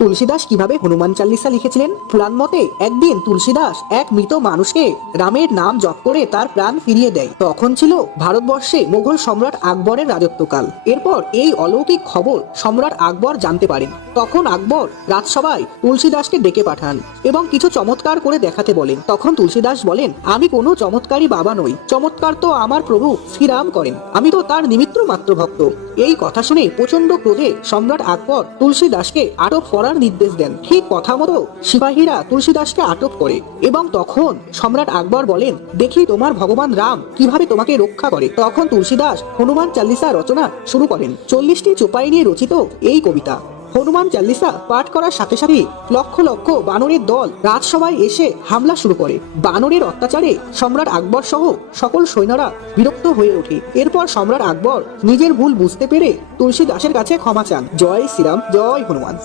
তুলসীদাস কীভাবে হনুমান চাল্লিশা লিখেছিলেন? পুরাণ মতে, একদিন তুলসীদাস এক মৃত মানুষকে রামের নাম জপ করে তার প্রাণ ফিরিয়ে দেয়। তখন ছিল ভারতবর্ষে মোগল সম্রাট আকবরের রাজত্বকাল। এরপর এই অলৌকিক খবর সম্রাট আকবর জানতে পারেন। তখন আকবর রাজসভায় তুলসীদাসকে ডেকে পাঠান এবং কিছু চমৎকার করে দেখাতে বলেন। তখন তুলসীদাস বলেন, আমি কোনো চমৎকারী বাবা নই। চমৎকার তো আমার প্রভু শ্রীরাম করেন। আমি তো তার নিমিত্ত মাত্র ভক্ত এই কথা শুনে প্রচণ্ড ক্রোধে সম্রাট আকবর তুলসীদাসকে আটক করার নির্দেশ দেন। ঠিক কথা মতো সিপাহীরা তুলসীদাসকে আটক করে এবং তখন সম্রাট আকবর বলেন, দেখি তোমার ভগবান রাম কীভাবে তোমাকে রক্ষা করে। তখন তুলসীদাস হনুমান চাল্লিসা রচনা শুরু করেন। চল্লিশটি চোপাই নিয়ে রচিত এই কবিতা। হনুমান চাল্লিসা পাঠ করার সাথে সাথে লক্ষ লক্ষ বানরের দল রাজসভায় এসে হামলা শুরু করে। বানরের অত্যাচারে সম্রাট আকবর সহ সকল সৈন্যরা বিরক্ত হয়ে ওঠে। এরপর সম্রাট আকবর নিজের ভুল বুঝতে পেরে তুলসী দাসের কাছে ক্ষমা চান। জয় শ্রীরাম, জয় হনুমান।